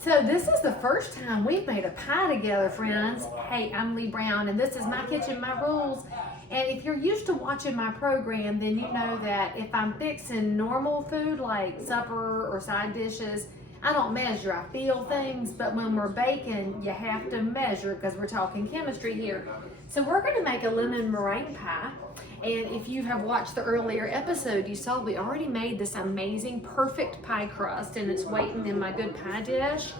So this is the first time we've made a pie together, friends. Hey, I'm Leigh Brown, and this is My Kitchen, My Rules. And if you're used to watching my program, then you know that if I'm fixing normal food like supper or side dishes, I don't measure, I feel things, but when we're baking, you have to measure because we're talking chemistry here. So we're gonna make a lemon meringue pie. And if you have watched the earlier episode, you saw we already made this amazing, perfect pie crust, and it's waiting in my good pie dish.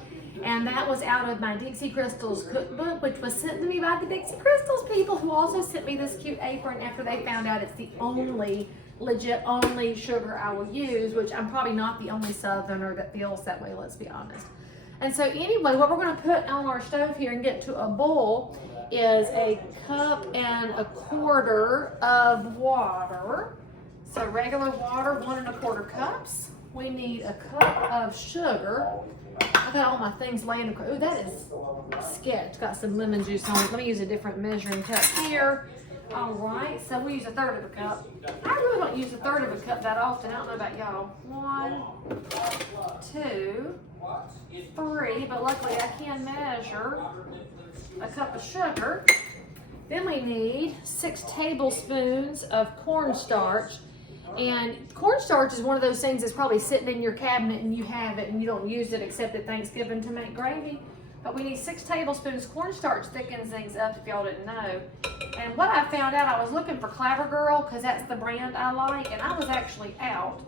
And that was out of my Dixie Crystals cookbook, which was sent to me by the Dixie Crystals people, who also sent me this cute apron after they found out it's the only, legit only sugar I will use, which I'm probably not the only Southerner that feels that way, let's be honest. And so anyway, what we're gonna put on our stove here and get to a boil is 1.25 cups of water. So regular water, 1.25 cups. We need a cup of sugar. I got all my things laying. Ooh, that is sketch. Got some lemon juice on it. Let me use a different measuring cup here. All right, so we use 1/3 cup. I really don't use 1/3 cup that often. I don't know about y'all. 1, 2, 3, but luckily I can measure a cup of sugar. Then we need 6 tablespoons of cornstarch. And cornstarch is one of those things that's probably sitting in your cabinet and you have it and you don't use it except at Thanksgiving to make gravy. But we need 6 tablespoons. Cornstarch thickens things up if y'all didn't know. And what I found out, I was looking for Clabber Girl because that's the brand I like, and I was actually out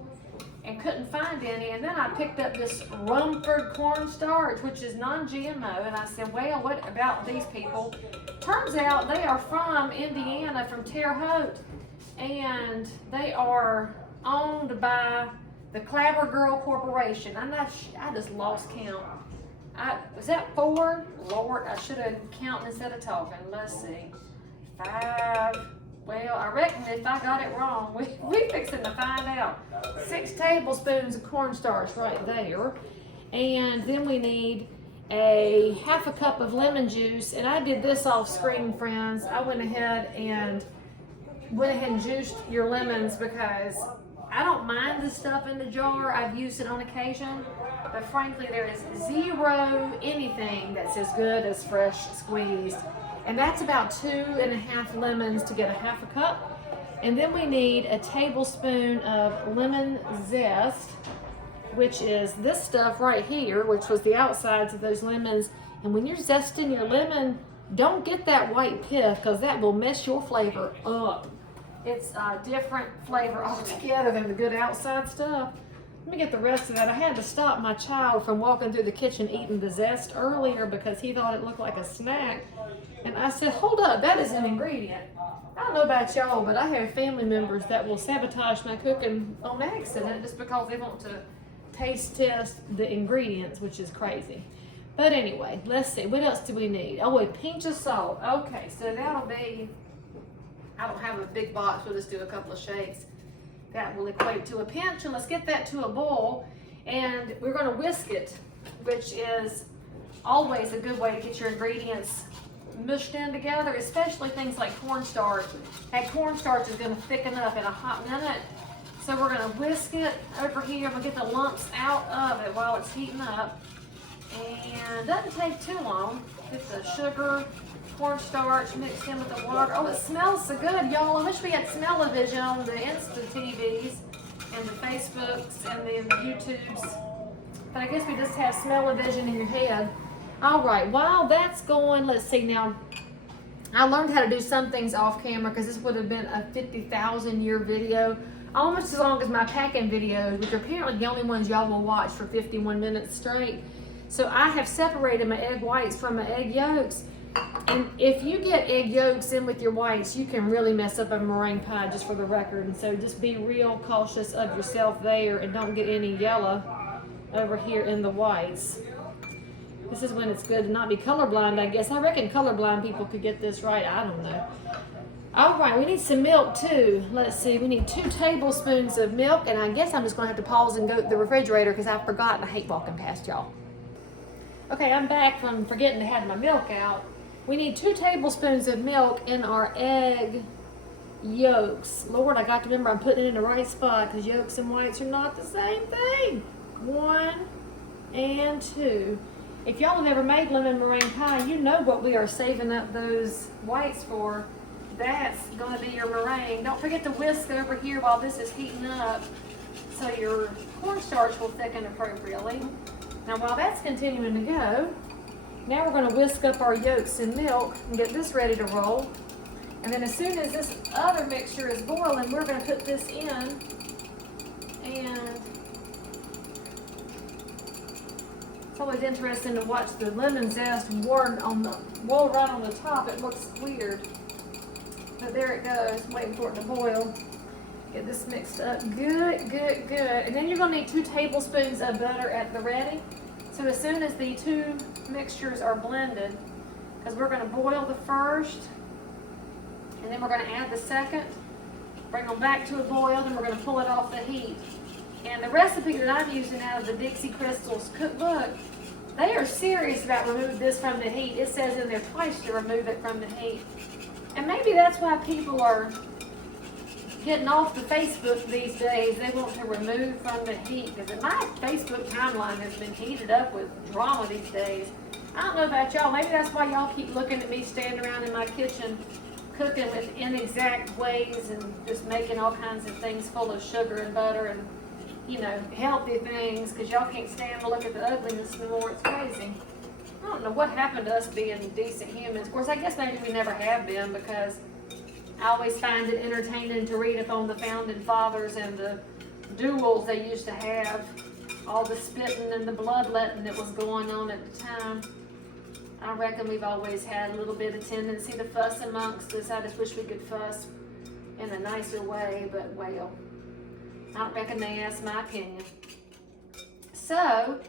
and couldn't find any. And then I picked up this Rumford cornstarch, which is non-GMO, and I said, well, what about these people? Turns out they are from Indiana, from Terre Haute, and they are owned by the Clabber Girl Corporation. I just lost count. Was that 4? Lord, I should have counted instead of talking. Let's see. 5. Well, I reckon if I got it wrong, we fixing to find out. 6 tablespoons of cornstarch right there. And then we need 1/2 cup of lemon juice. And I did this off screen, friends. I went ahead and juiced your lemons because I don't mind the stuff in the jar. I've used it on occasion. But frankly, there is zero anything that's as good as fresh squeezed. And that's about 2.5 lemons to get 1/2 cup. And then we need 1 tablespoon of lemon zest, which is this stuff right here, which was the outsides of those lemons. And when you're zesting your lemon, don't get that white pith because that will mess your flavor up. It's a different flavor altogether than the good outside stuff. Let me get the rest of that. I had to stop my child from walking through the kitchen eating the zest earlier because he thought it looked like a snack. And I said, hold up, that is an ingredient. I don't know about y'all, but I have family members that will sabotage my cooking on accident just because they want to taste test the ingredients, which is crazy. But anyway, let's see, what else do we need? Oh, a pinch of salt. Okay, so that'll be, I don't have a big box, we'll just do a couple of shakes. That will equate to a pinch, and let's get that to a boil. And we're gonna whisk it, which is always a good way to get your ingredients mushed in together, especially things like cornstarch. That cornstarch is gonna thicken up in a hot minute. So we're gonna whisk it over here. I'm gonna get the lumps out of it while it's heating up. And it doesn't take too long. Get the sugar, cornstarch mixed in with the water. Oh, it smells so good, y'all. I wish we had smell-o-vision on the Insta TVs and the Facebooks and the YouTubes. But I guess we just have smell-o-vision in your head. All right, while that's going, let's see now. I learned how to do some things off camera because this would have been a 50,000 year video. Almost as long as my packing videos, which are apparently the only ones y'all will watch for 51 minutes straight. So I have separated my egg whites from my egg yolks. And if you get egg yolks in with your whites, you can really mess up a meringue pie, just for the record. And so just be real cautious of yourself there and don't get any yellow over here in the whites. This is when it's good to not be colorblind, I guess. I reckon colorblind people could get this right. I don't know. All right, we need some milk too. Let's see, we need 2 tablespoons of milk. And I guess I'm just gonna have to pause and go to the refrigerator because I've forgotten. I hate walking past y'all. Okay, I'm back from forgetting to have my milk out. We need 2 tablespoons of milk in our egg yolks. Lord, I got to remember I'm putting it in the right spot because yolks and whites are not the same thing. 1 and 2. If y'all have never made lemon meringue pie, you know what we are saving up those whites for. That's gonna be your meringue. Don't forget to whisk over here while this is heating up so your cornstarch will thicken appropriately. Now while that's continuing to go, now we're gonna whisk up our yolks in milk and get this ready to roll. And then as soon as this other mixture is boiling, we're gonna put this in, and it's always interesting to watch the lemon zest roll right on the top. It looks weird, but there it goes, waiting for it to boil. Get this mixed up good, good, good. And then you're gonna need 2 tablespoons of butter at the ready. So as soon as the 2 mixtures are blended, because we're gonna boil the first, and then we're gonna add the second, bring them back to a boil, then we're gonna pull it off the heat. And the recipe that I'm using out of the Dixie Crystals cookbook, they are serious about removing this from the heat. It says in there twice to remove it from the heat. And maybe that's why people are getting off the Facebook these days. They want to remove from the heat, because my Facebook timeline has been heated up with drama these days. I don't know about y'all. Maybe that's why y'all keep looking at me standing around in my kitchen cooking with inexact ways and just making all kinds of things full of sugar and butter and, you know, healthy things, because y'all can't stand to look at the ugliness anymore. It's crazy. I don't know what happened to us being decent humans. Of course, I guess maybe we never have been, because I always find it entertaining to read up on the founding fathers and the duels they used to have, all the spitting and the bloodletting that was going on at the time. I reckon we've always had a little bit of tendency to fuss amongst us. I just wish we could fuss in a nicer way, but well, I don't reckon they asked my opinion. So,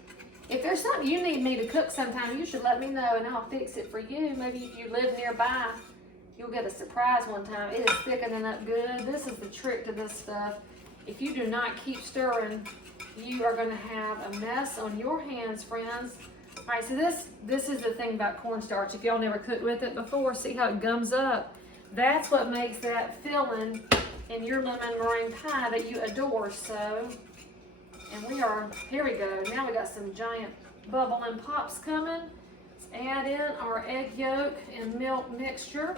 if there's something you need me to cook sometime, you should let me know and I'll fix it for you. Maybe if you live nearby, you'll get a surprise one time. It is thickening up good. This is the trick to this stuff. If you do not keep stirring, you are going to have a mess on your hands, friends. All right, so this is the thing about cornstarch. If y'all never cooked with it before, see how it gums up? That's what makes that filling in your lemon meringue pie that you adore so. And here we go. Now we got some giant bubbling pops coming. Let's add in our egg yolk and milk mixture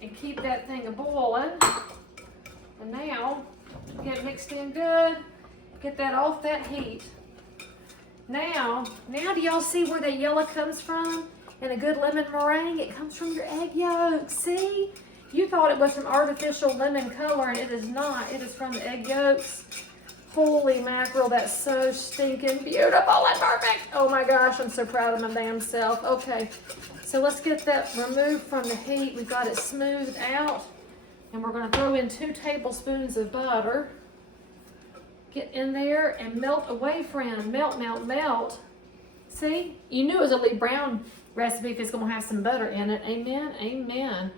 and keep that thing a-boiling. And now, get it mixed in good. Get that off that heat. Now do y'all see where that yellow comes from in a good lemon meringue? It comes from your egg yolk, see? You thought it was some artificial lemon color, and it is not. It is from the egg yolks. Holy mackerel, that's so stinking beautiful and perfect. Oh my gosh, I'm so proud of my damn self. Okay, so let's get that removed from the heat. We've got it smoothed out, and we're gonna throw in 2 tablespoons of butter. Get in there and melt away, friend. Melt, melt, melt. See? You knew it was a Leigh Brown recipe if it's going to have some butter in it. Amen? Amen.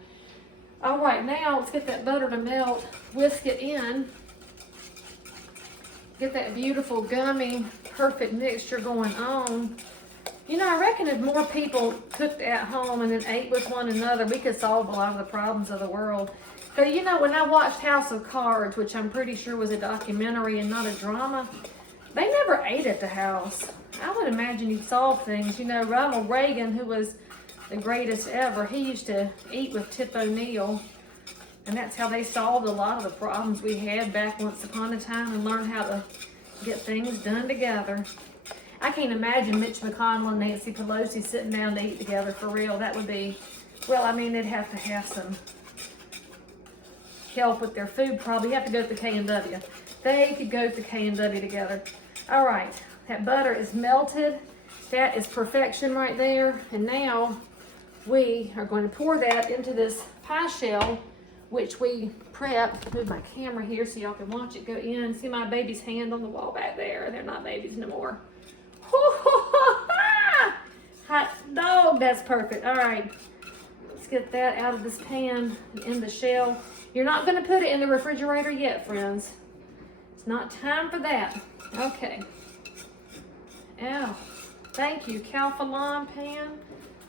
All right, now let's get that butter to melt. Whisk it in. Get that beautiful, gummy, perfect mixture going on. You know, I reckon if more people cooked at home and then ate with one another, we could solve a lot of the problems of the world. So, you know, when I watched House of Cards, which I'm pretty sure was a documentary and not a drama, they never ate at the house. I would imagine you'd solve things. You know, Ronald Reagan, who was the greatest ever, he used to eat with Tip O'Neill. And that's how they solved a lot of the problems we had back once upon a time and learned how to get things done together. I can't imagine Mitch McConnell and Nancy Pelosi sitting down to eat together for real. That would be, well, I mean, they'd have to have some help with their food probably. You have to go to the K&W. They could go to the K&W together. All right, that butter is melted. That is perfection right there. And now we are going to pour that into this pie shell, which we prepped. Move my camera here so y'all can watch it go in. See my baby's hand on the wall back there? They're not babies no more. Hot dog, that's perfect. All right, let's get that out of this pan in the shell. You're not going to put it in the refrigerator yet, friends. It's not time for that. Okay. Ow. Thank you, Calphalon pan.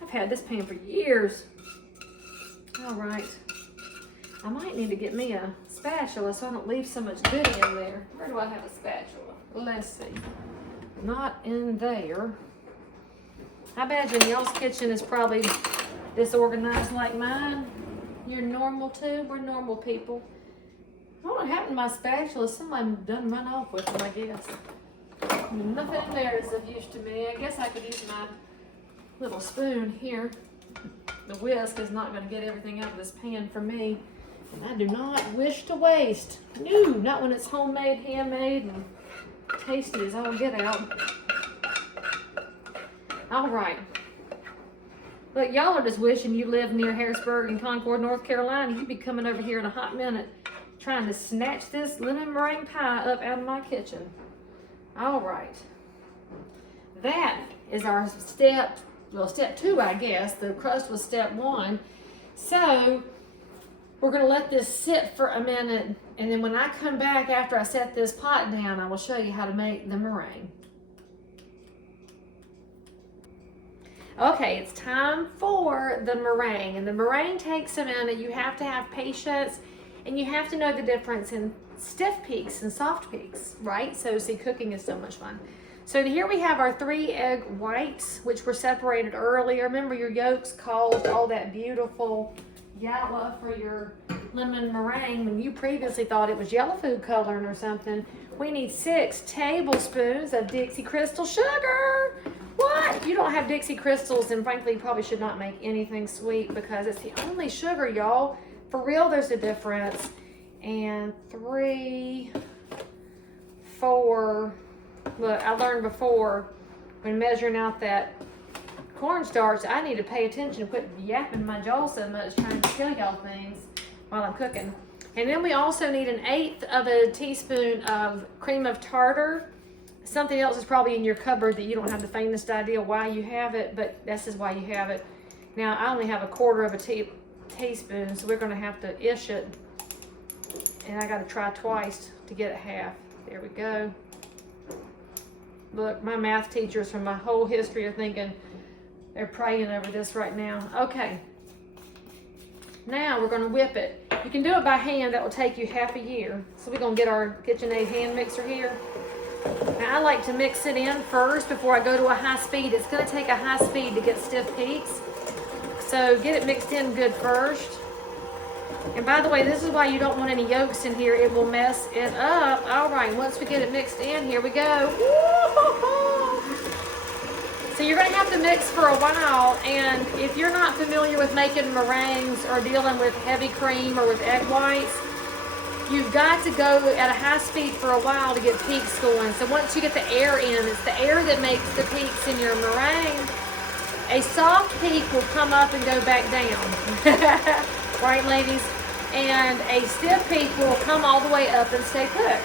I've had this pan for years. All right. I might need to get me a spatula so I don't leave so much goodie in there. Where do I have a spatula? Let's see. Not in there. I imagine y'all's kitchen is probably disorganized like mine. You're normal too? We're normal people. I don't know what happened to my spatula. Somebody done run off with them, I guess. Nothing in there is of use to me. I guess I could use my little spoon here. The whisk is not going to get everything out of this pan for me. And I do not wish to waste. No, not when it's homemade, handmade, and tasty as all get out. All right. Look, y'all are just wishing you lived near Harrisburg and Concord, North Carolina. You'd be coming over here in a hot minute trying to snatch this lemon meringue pie up out of my kitchen. All right. That is our step 2, I guess. The crust was step 1. So we're going to let this sit for a minute, and then when I come back after I set this pot down, I will show you how to make the meringue. Okay, it's time for the meringue, and the meringue takes a minute. You have to have patience, and you have to know the difference in stiff peaks and soft peaks, right? So see, cooking is so much fun. So here we have our 3 egg whites, which were separated earlier. Remember, your yolks caused all that beautiful yellow for your lemon meringue when you previously thought it was yellow food coloring or something. We need 6 tablespoons of Dixie Crystal sugar. What? If you don't have Dixie Crystals, then frankly, you probably should not make anything sweet because it's the only sugar, y'all. For real, there's a difference. And 3, 4, look, I learned before when measuring out that cornstarch, I need to pay attention and quit yapping my jaw so much trying to tell y'all things while I'm cooking. And then we also need 1/8 of a teaspoon of cream of tartar. Something else is probably in your cupboard that you don't have the faintest idea why you have it, but this is why you have it. Now, I only have 1/4 of a teaspoon, so we're going to have to ish it. And I got to try twice to get it half. There we go. Look, my math teachers from my whole history are thinking they're praying over this right now. Okay. Now we're going to whip it. You can do it by hand. That will take you half a year. So we're going to get our KitchenAid hand mixer here. Now I like to mix it in first before I go to a high speed. It's going to take a high speed to get stiff peaks. So get it mixed in good first. And by the way, this is why you don't want any yolks in here. It will mess it up. All right, once we get it mixed in, here we go. So you're going to have to mix for a while. And if you're not familiar with making meringues or dealing with heavy cream or with egg whites, you've got to go at a high speed for a while to get peaks going. So once you get the air in, it's the air that makes the peaks in your meringue. A soft peak will come up and go back down. Right, ladies? And a stiff peak will come all the way up and stay cooked.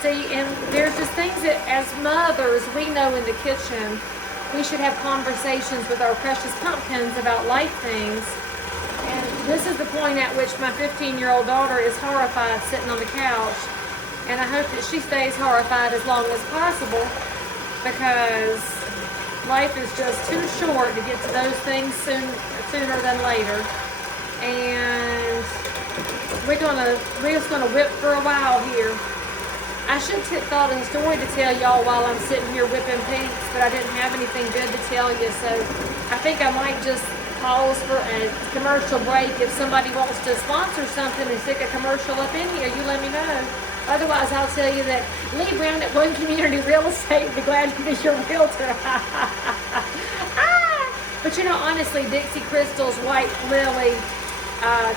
See, and there's just things that as mothers, we know in the kitchen, we should have conversations with our precious pumpkins about life things. And this is the point at which my 15-year-old daughter is horrified sitting on the couch. And I hope that she stays horrified as long as possible because life is just too short to get to those things sooner than later. And we're just gonna whip for a while here. I should have thought of a story to tell y'all while I'm sitting here whipping peaks, but I didn't have anything good to tell you, so I think I might just pause for a commercial break. If somebody wants to sponsor something and stick a commercial up in here, you let me know. Otherwise, I'll tell you that Leigh Brown at One Community Real Estate would be glad to be your realtor. But you know, honestly, Dixie Crystals, White Lily,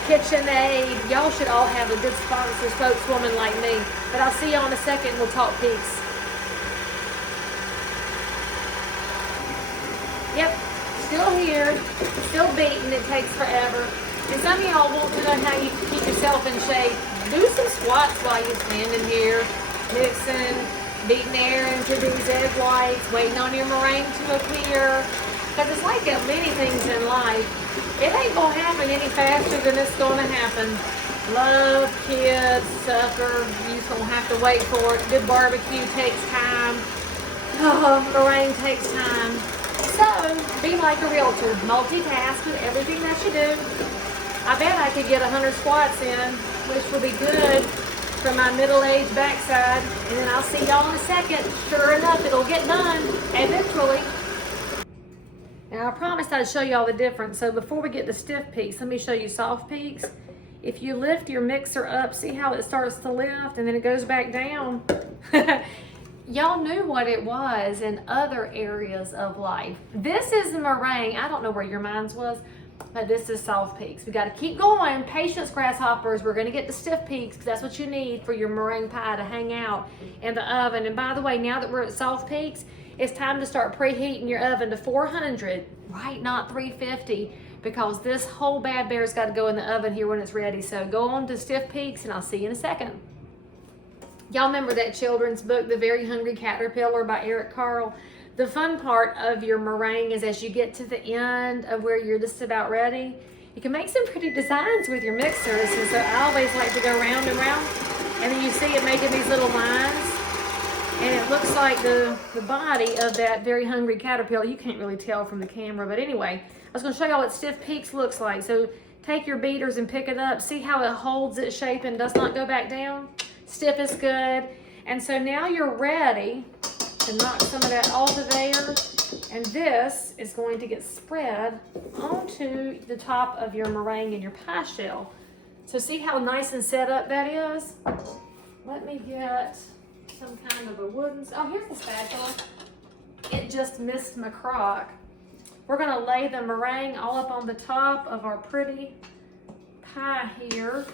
KitchenAid, y'all should all have a good sponsor spokeswoman like me. But I'll see y'all in a second. We'll talk peaks. Yep, still here, still beating. It takes forever. And some of y'all want to know how you can keep yourself in shape. Do some squats while you're standing here, mixing, beating air into these egg whites, waiting on your meringue to appear. Because it's like many things in life. It ain't going to happen any faster than it's going to happen. Love, kids, supper, you're just going to have to wait for it. Good barbecue takes time. Oh, meringue takes time. So, be like a realtor. Multitask with everything that you do. I bet I could get 100 squats in, which will be good for my middle-aged backside. And then I'll see y'all in a second. Sure enough, it'll get done eventually. Now I promised I'd show you all the difference. So before we get to stiff peaks, let me show you soft peaks. If you lift your mixer up, see how it starts to lift and then it goes back down? Y'all knew what it was in other areas of life. This is the meringue. I don't know where your minds was, but this is soft peaks. We got to keep going. Patience, grasshoppers. We're going to get to stiff peaks because that's what you need for your meringue pie to hang out in the oven. And by the way, now that we're at soft peaks, it's time to start preheating your oven to 400, right? Not 350, because this whole bad bear's got to go in the oven here when it's ready. So go on to stiff peaks and I'll see you in a second. Y'all remember that children's book, The Very Hungry Caterpillar by Eric Carle? The fun part of your meringue is as you get to the end of where you're just about ready, you can make some pretty designs with your mixers. And so I always like to go round and round, and then you see it making these little lines, and it looks like the body of that very hungry caterpillar. You can't really tell from the camera, but anyway, I was gonna show y'all what stiff peaks looks like. So take your beaters and pick it up. See how it holds its shape and does not go back down? Stiff is good. And so now you're ready to knock some of that off of there. And this is going to get spread onto the top of your meringue and your pie shell. So see how nice and set up that is? Let me get some kind of a wooden, oh, here's the spatula. It just missed my crock. We're gonna lay the meringue all up on the top of our pretty pie here.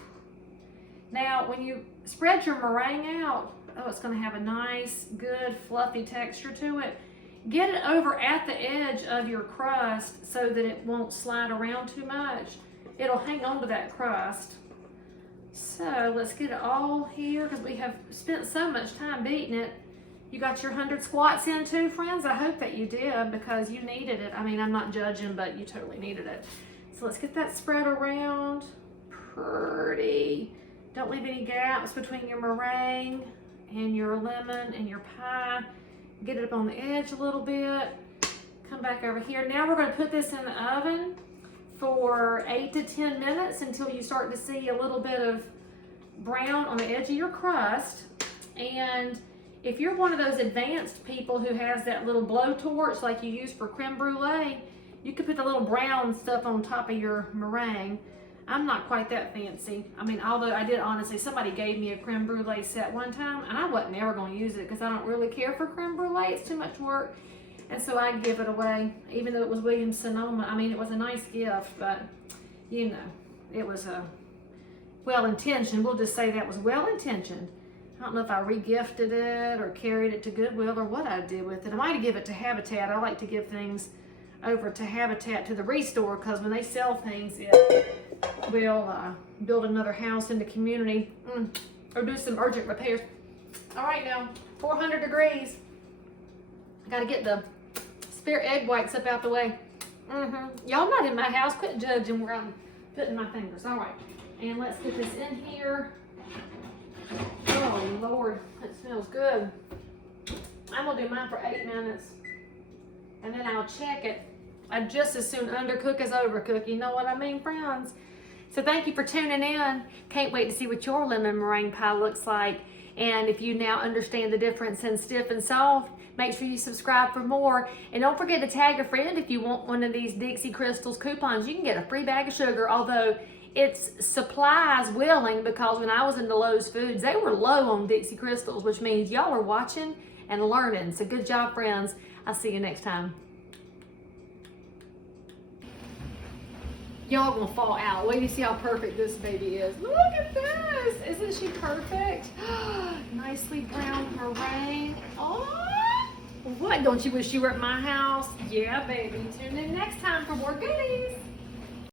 Now, when you spread your meringue out, oh, it's gonna have a nice, good, fluffy texture to it. Get it over at the edge of your crust so that it won't slide around too much. It'll hang on to that crust. So let's get it all here because we have spent so much time beating it. You got your 100 squats in too, friends? I hope that you did because you needed it. I mean, I'm not judging, but you totally needed it. So let's get that spread around. Pretty. Don't leave any gaps between your meringue and your lemon and your pie. Get it up on the edge a little bit. Come back over here. Now we're going to put this in the oven for 8 to 10 minutes until you start to see a little bit of brown on the edge of your crust. And if you're one of those advanced people who has that little blowtorch like you use for creme brulee, you could put the little brown stuff on top of your meringue. I'm not quite that fancy. I mean, although I did honestly, somebody gave me a creme brulee set one time and I wasn't ever going to use it because I don't really care for creme brulee. It's too much work. And so I give it away, even though it was Williams-Sonoma. I mean, it was a nice gift, but you know, it was well-intentioned. We'll just say that was well-intentioned. I don't know if I re-gifted it or carried it to Goodwill or what I did with it. I might have given it to Habitat. I like to give things over to Habitat, to the Restore, because when they sell things, it will build another house in the community or do some urgent repairs. All right, now, 400 degrees. I got to get the spare egg whites up out the way. Y'all not in my house. Quit judging where I'm putting my fingers. All right, and let's get this in here. Oh, Lord, it smells good. I'm going to do mine for 8 minutes, and then I'll check it. I just as soon undercook as overcook. You know what I mean, friends? So thank you for tuning in. Can't wait to see what your lemon meringue pie looks like. And if you now understand the difference in stiff and soft, make sure you subscribe for more. And don't forget to tag a friend if you want one of these Dixie Crystals coupons. You can get a free bag of sugar, although it's supplies willing, because when I was in the Lowe's Foods, they were low on Dixie Crystals, which means y'all are watching and learning. So good job, friends. I'll see you next time. Y'all gonna fall out. Wait till you see how perfect this baby is. Look at this. Isn't she perfect? Nicely brown meringue. Oh, what? Don't you wish you were at my house? Yeah, baby. Tune in next time for more goodies.